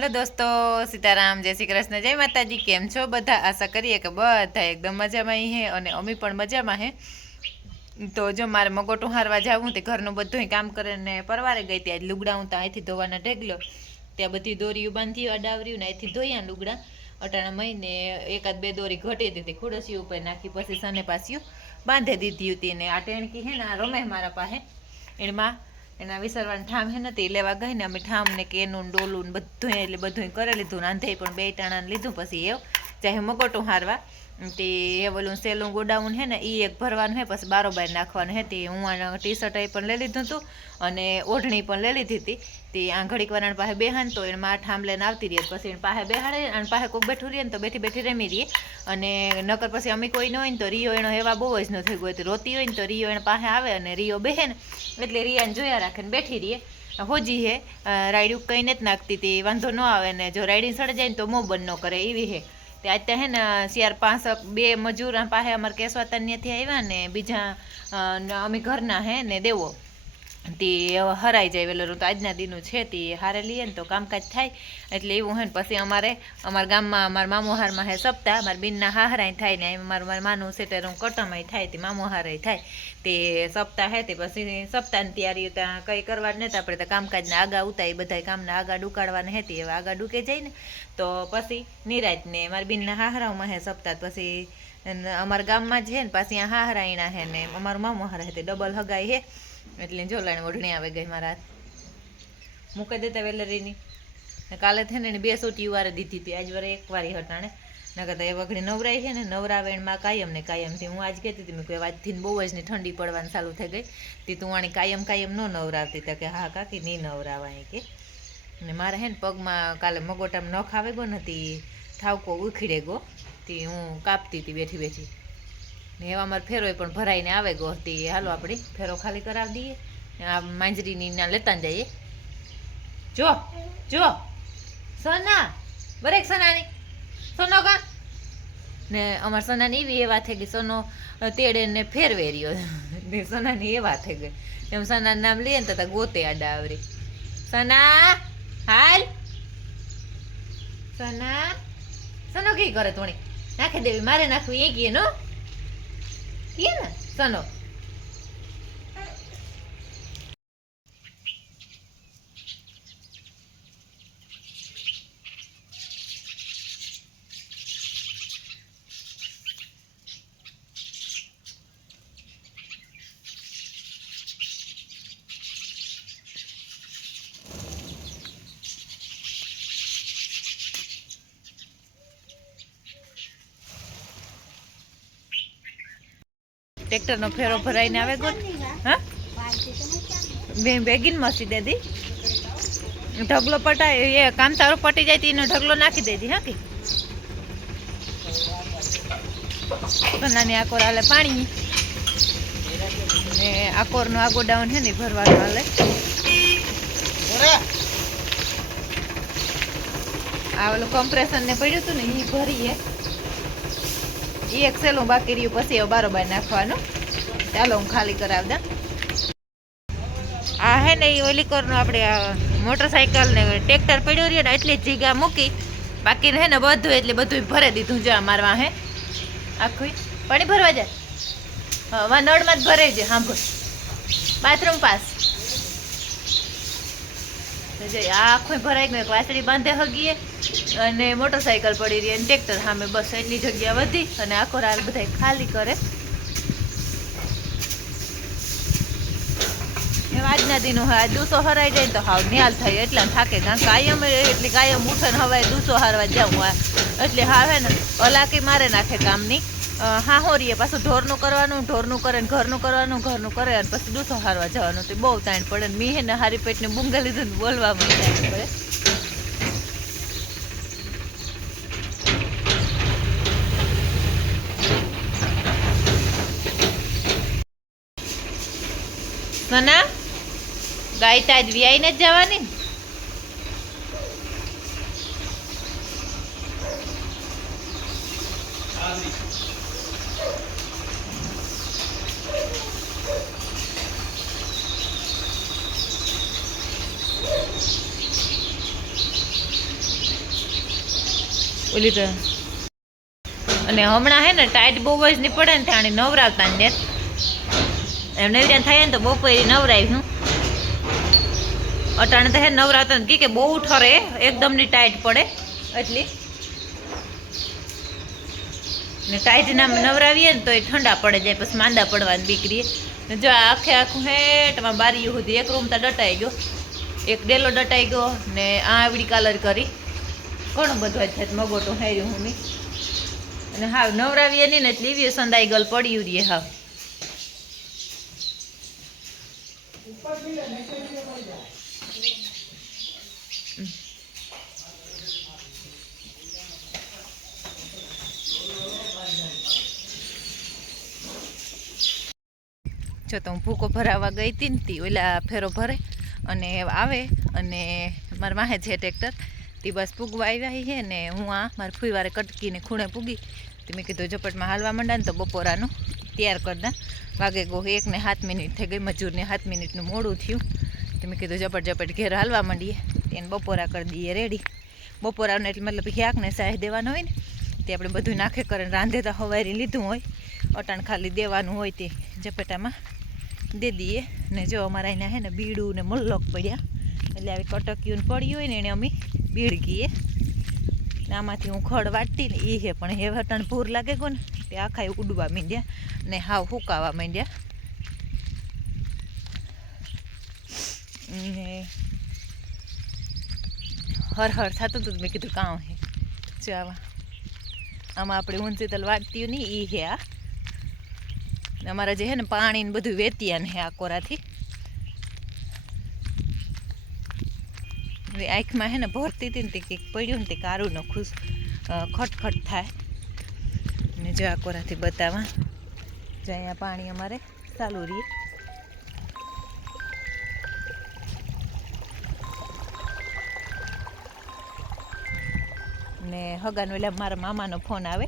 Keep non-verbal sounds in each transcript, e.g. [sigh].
હાલો દોસ્તો, સીતારામ, જય શ્રી કૃષ્ણ, જય માતાજી, કેમ છો? બધા આશા કરીએ કે બધા એકદમ મજામાં હે અને અમી પણ મજામાં હે. તો જો મારે મગોટું હારવા જાવું તે ઘરનું બધું કામ કરીને પરવારે ગઈ ત્યાં લુગડા હું ત્યાં અહીંથી ધોવાના ઢેગલો. ત્યાં બધી દોરીઓ બાંધી અડાવર્યું ને અહીંથી ધોયા લુગડા. અટાણા મહિને એકાદ બે દોરી ઘટી દીધી ખુડસી ઉપર નાખી, પછી સને પાસ્યું બાંધી દીધી હતી ને આ ટેણકી હે ને આ રમે મારા પાસે. એમાં એના વિસરવાનું ઠામ હે નથી લેવા ગઈ ને અમે ઠામ ને કેનું ને ડોલું ને બધું એટલે બધું કરી લીધું રાંધે પણ બે ટાણા લીધું પછી એવું. ચાહે મગોટું હારવા. તે ઓલું સેલું ગોડાઉન હે ને એ એક ભરવાનું હે પછી બારોબાર નાખવાનું હે તે હું ટી શર્ટ એ પણ લઈ લીધું હતું અને ઓઢણી પણ લઈ લીધી હતી. તે આ ઘડીક વાર પાસે બેહાન તો એમાં ઠામ લઈને આવતી રહીએ પછી એને પાસે બેહાડે અને પાસે કોઈક બેઠું રહીએ ને તો બેઠી બેઠી રમી રહીએ અને નકર પછી અમે કોઈ ન હોય ને તો રિયો એનો એવા બહુ જ ન થઈ ગયો. રોતી હોય ને તો રિયો એને પાસે આવે અને રિયો બેહે ને, એટલે રિયાને જોયા રાખે ને બેઠી રહીએ હોજી હે રાયડું કંઈ જ નાખતી હતી વાંધો ન આવે ને, જો રાયડી સડ જાય ને તો મોં બંધ ન કરે, એવી હે. તે અત્યારે હે ને શિયાર પાંચ બે મજૂર પાસે અમારે કેસવાતા ત્યાંથી આવ્યા ને, બીજા અમે ઘરના હે ને, દેવો. તે હરાઈ જાય વેલો તો આજના દીનું છે, તે હારે લઈએ ને તો કામકાજ થાય. એટલે એવું હોય ને પછી અમારે, અમારા ગામમાં, અમારા મામો હારમાં હે સપ્તાહ, અમારા બીનના હાહરાય થાય ને એમ મારું મારું માનું સેટર હું કટમાય થાય, તે મામો હારાય થાય. તે સપ્તાહ હે, તે પછી સપ્તાહની તૈયારી ત્યાં કંઈ કરવા નથી. આપણે તો કામકાજના આગા ઉતાય બધા કામના આગા ડુકાડવાના હે, તે આગા ડૂકે જાય ને. તો પછી નિરાજને, મારા બિનના હાહરામાં હે સપ્તાહ પછી અમારા ગામમાં જ હે ને, પાછી હાહરાયણા હે ને, અમારું મામો હારે તે ડબલ હગાઈ હે. એટલે જો લઈને ઓઢણી આવે ગઈ મારા હાથ. મૂકી દેતા વેલેરીની. ને કાલે થઈને એને બે સોટી વારે દીધી હતી. આજ વારે એક વારી હટાણે. નકર તો એ વઘડી નવરાઈ છે ને નવરાવેણમાં કાયમ ને કાયમથી હું આજ કહેતી હતી, મેં કોઈ આજથી બહુ જ ને ઠંડી પડવાની ચાલુ થઈ ગઈ. તે તું આણી કાયમ કાયમ ન નવરાવતી. તો કે, હા કાકી નહીં નવરાવાય કે. ને મારે હે ને પગમાં કાલે મગોટામાં નખ આવે ગયો નથી થાવકો ઉખીડે ગો તે હું કાપતી હતી બેઠી બેઠી. ને એવા મારે ફેરોય પણ ભરાઈને આવે ગોહતી હાલો આપણે ફેરો ખાલી કરાવી દઈએ. આ માંજરીની ના લેતા જઈએ. જો જો. સોના બરેક સોનાની. સોનો કા ને અમાર સોનાની એવી એવા થઈ ગઈ. સોનો તેડે ને ફેરવે રહ્યો ને સોનાની એવા થઈ ગઈ. એમ સોનાનું નામ લઈએ ને તા ગોતે આડા આવરી. સોના, હાલ. સોના. સોનો કી કરે તોણી? નાખી દેવી, મારે નાખવું એ કીએ નો કીએ ને સોનો ટ્રેક્ટરનો ફેરો ભરાઈને આવે ગો હા? બેગીન મસી દેદી ઢગલો પટાય એ કામ તારો પટી જાય એનો ઢગલો નાખી દેતી હા કે? નાની આકોર હાલે પાણી. ને આકોરનો આગો ડાઉન છે ને ભરવાનો હાલે. આ ઓલું કમ્પ્રેશન ને પડ્યું હતું ને એ ભરીએ. એ એક સેલું બાકી રહ્યું, પછી હવે બારોબાર નાખવાનું. ચાલો, હું ખાલી કરાવી દઉં. આ હે ને એ ઓલીકોરનું આપણે મોટરસાઇકલ ને ટ્રેક્ટર પડ્યું રહ્યું ને, એટલી જ જગ્યા મૂકી. બાકી હે ને બધું એટલે બધું ભરી દીધું જો મારવા હે આખું પાણી ભરવા જાય હા નળમાં જ ભરાઈ જાય, સાંભળ. બાથરૂમ પાસ. આખું ભરાઈ ગયું વાસળી બાંધે હગીએ. અને મોટરસાઇકલ પડી રહી અને ટ્રેક્ટર સામે બસ એટલી જગ્યા વધી અને આખો રાત બધા ખાલી કરે. આજના દિનો હા દૂસો હરાઈ જાય તો હાવ ન્યાલ થાય, એટલે થાકે કારણ કાયમ એટલે કાયમ ઉઠે હવાય દૂસો હારવા જાઉં આ એટલે હાવે ને, અલાકી મારે નાખે કામની. હાહોરીએ પાછું ઢોરનું કરવાનું, ઢોરનું કરે ને ઘરનું કરવાનું, ઘરનું કરે અને પછી દૂસો હારવા જવાનું. તો બહુ તાણ પડે ને મી હે ને હારી પેટને બુંગા લીધું બોલવા માંડ્યા પડે સના ગાય તાજ વ્યાઈને જ જવાની? ઓલી તો, અને હમણાં હે ને ટાઈટ બહુ જ નહીં પડે ને ત્યાં નવરાવતા ને એમ નવરા થાય ને તો બપોરે નવરાવી હું. અટાણે તો હે નવરાતા ને કે બહુ ઠરે એકદમની ટાઈટ પડે, એટલી. ને ટાઈટ ના નવરાવીએ ને તો એ ઠંડા પડે જાય, પછી માંદા પડવાની દીકરીએ. જો આખે આખું હેટમાં બારીયું સુધી એક રૂમ તો ડટાઈ ગયો. એક ડેલો ડટાઈ ગયો ને આ આવડી કલર કરી. ઘણું બધું જ થાય મગોટું હેર્યું હું અને હા નવરાવીએ નહીં ને એટલે એવી સંદાઈ ગલ પડ્યું રે હા જો તો હું ભૂકો ભરાવા ગઈ હતી ને તી ઓલા ફેરો ભરે અને આવે અને મારા માહે છે ટ્રેક્ટર તે બસ પૂગવા આવ્યા છે ને હું આ મારા ફૂઈવારે કટકીને ખૂણે પૂગી. તે મેં કીધું ઝપટમાં હાલવા માંડા ને તો બપોરાનું તૈયાર કરી દા. વાગે ગો એક ને સાત મિનિટ થઈ ગઈ, મજૂરને સાત મિનિટનું મોડું થયું. તો મેં કીધું ઝપટ ઝપટ ઘેર હાલવા માંડીએ. તેને બપોરા કરી દઈએ રેડી બપોરાને એટલે મતલબ શાકને સાહ દેવાનો હોય ને, તે આપણે બધું નાખે કરીને રાંધે તો હવારી લીધું હોય, અટાણ ખાલી દેવાનું હોય તે ઝપટામાં. દે દઈએ ને જો અમારા અહીંયા હે ને બીડું ને મલ્લોક પડ્યા. એટલે આવી કટક્યું પડ્યું હોય ને એને અમે બીડગીએ આમાંથી હું ખડ વાટતી ને એ હે, પણ હે વટાણ ભૂર લાગે કોને? તે આખા ઉડવા માંડ્યા ને હાવ હુકાવા માંડ્યા. ને હર હર થતું હતું મેં કીધું કાં હે? જો આમાં આપણે ઊંચી તલ વાટતી નહીં એ હે આ. અમારા જે હે ને પાણી ને બધું વેતિયા ને આ કોરાથી. આંખમાં હે ને ભરતી હતી ને તે કંઈક પડ્યું ને તે કારું નો ખુશ ખટખટ થાય. ને જો આ કોરાથી બતાવવા જો અહીંયા પાણી અમારે ચાલુ રહીએ ને હગાનો એટલે મારા મામાનો ફોન આવે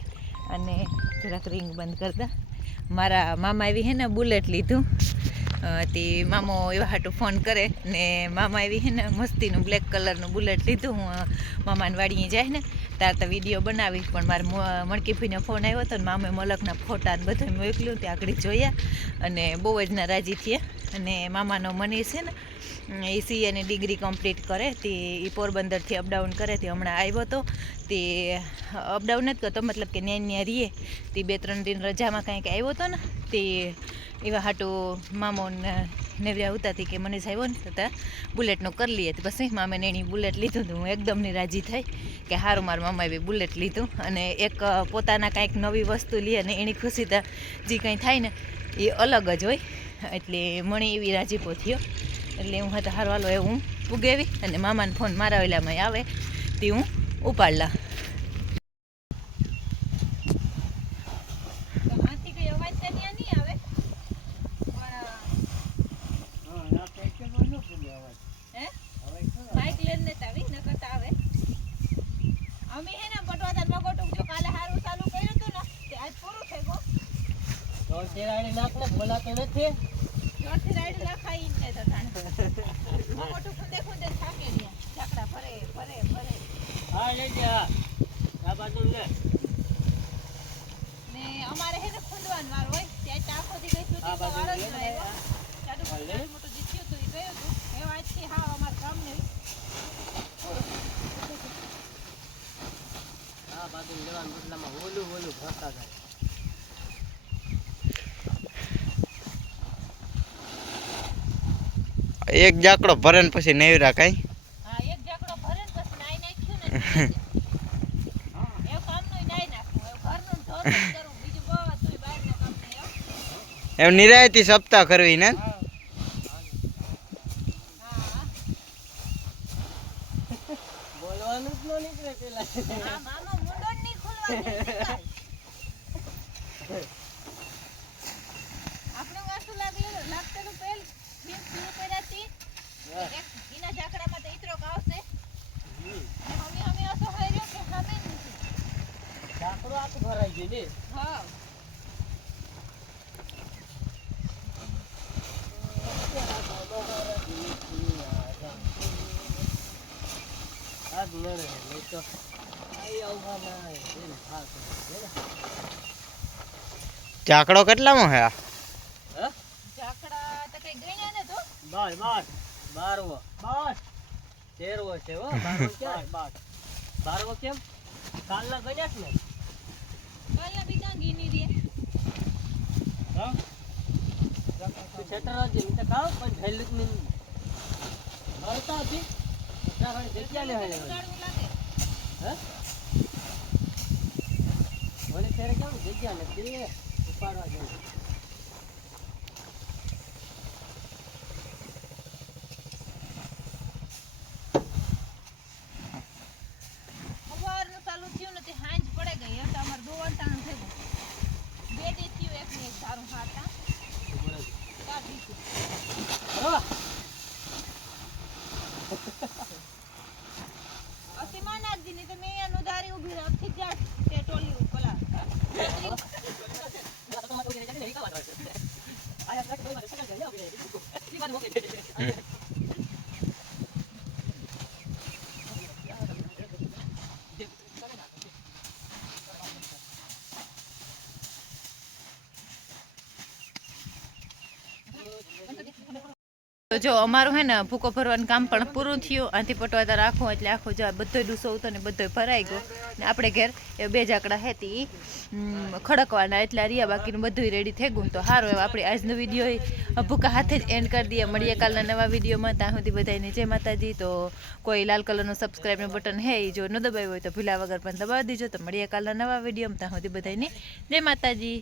અને જરાક રિંગ બંધ કરતા મારા મામા એવી હે ને બુલેટ લીધું. તે મામો એવા હાટું ફોન કરે ને મામા એવી હે ને મસ્તીનું બ્લેક કલરનું બુલેટ લીધું. હું મામાને વાડીએ જાય ને તાર તો વીડિયો બનાવી પણ મારે મણકીભાઈનો ફોન આવ્યો હતો ને મામે મલકના ફોટા ને બધું મોકલ્યું ત્યાં આગળ જોયા. અને બહુ જ ના રાજી થયા. અને મામાનો મનીષ છે ને એ સીએની ડિગ્રી કમ્પ્લીટ કરે, તે એ પોરબંદરથી અપડાઉન કરે, તે હમણાં આવ્યો હતો તે અપડાઉન જ કરતો, મતલબ કે ન્યા ન્યા રીએ. તે બે ત્રણ દિન રજામાં કાંઈક આવ્યો હતો ને, તે એવા હાટું મામોને નેવ્યા ઉતાથી કે મને આવ્યો ને, તો ત્યાં બુલેટનું કરી લઈએ. તો પછી મામે એની બુલેટ લીધું હતું. હું એકદમની રાજી થઈ કે સારું મારા મામાએ બુલેટ લીધું. અને એક પોતાના કાંઈક નવી વસ્તુ લે અને એની ખુશી તો જે કંઈ થાય ને, એ અલગ જ હોય. એટલે મને એવી રાજીપો થયો. એટલે હું હતા હારવાલો એ હું ઉગેવી અને મામાને ફોન મારા ઓલામાં આવે તે હું ઉપાડલા. માઇક લઈને અમારે હે ને ખુંદવાનો વાર હોય. ત્યાં આખો દી કઈ સુધી વારો જ ન જાડું મોટું જીત્યું હતું એ ગયું હતું એ આજથી હા અમારા ગામને એક જાકડો ભરે ને ઓલું ઓલું કઈ હા એક જાકડો ભરે ને. [laughs] પછી નેવી હો. એમ નિરાયતી સપ્તાહ કરવી ને હા હા મામા મુંડો જ નહીં ખોલવા દે. આપણે વાસુ લાગેલું લાગતેલું પેલ ફીમ ફીમ કર્યાથી એક ઈના ઝાકડામાં તો ઈતરો આવશે ને હમી હમી અસો હોય રહ્યો કે હમે નથી હા ચાકડો કેટલામાં હે આ ઝાકડા તો કઈ ગણ્યા ને તો બાર બાર. બારવો. બાર તેરવો છે હો. બારવો ક્યાં? બાર. બારવો કેમ? કાલના ગણ્યા છે ને? કાલના બીજા ગીની દે હા? છેતર જે મિત ખાવ પણ ભેલુક ને ભરતા હતી તારા જગ્યા ને હે? ઉડાડવું લાગે હે? મને ત્યારે કેમ જગ્યા નથી ઉપાડવા જેવું સવારનું ચાલુ થયું ને તે હાંજ પડે ગઈ એમ તો અમારે દોવણ ટાણું થઈ ગયું બે દી થયું એક ને એક ધારું હાથા ચાર દીધું હા અસીમા નાખજી નહીં તો મેં એનું ધારી ઊભી રાખી જ તે ટોલી પેલા તો જો અમારું હે ને ભૂકો ભરવાનું કામ પણ પૂરું થયું. આથી પટવાતા રાખું એટલે આખો જો આ બધો ડૂસો હતો ને બધો ભરાઈ ગયો. ને આપણે ઘેર એ બે જાકડા હતી ખડકવાના એટલા રહ્યા બાકીનું બધું રેડી થઈ ગયું તો સારું એવું આપણે આજનો વીડિયો ભૂકા હાથે જ એન્ડ કરી દઈએ. મળીએ કાલના નવા વિડીયોમાં ત્યાં સુધી બધાને જય માતાજી. તો કોઈ લાલ કલરનું સબસ્ક્રાઈબનું બટન હે એ જો ન દબાવ્યું હોય તો ભૂલા વગર પણ દબાવી દીજો. તો મળીએ કાલના નવા વિડીયોમાં ત્યાં સુધી બધાને જય માતાજી.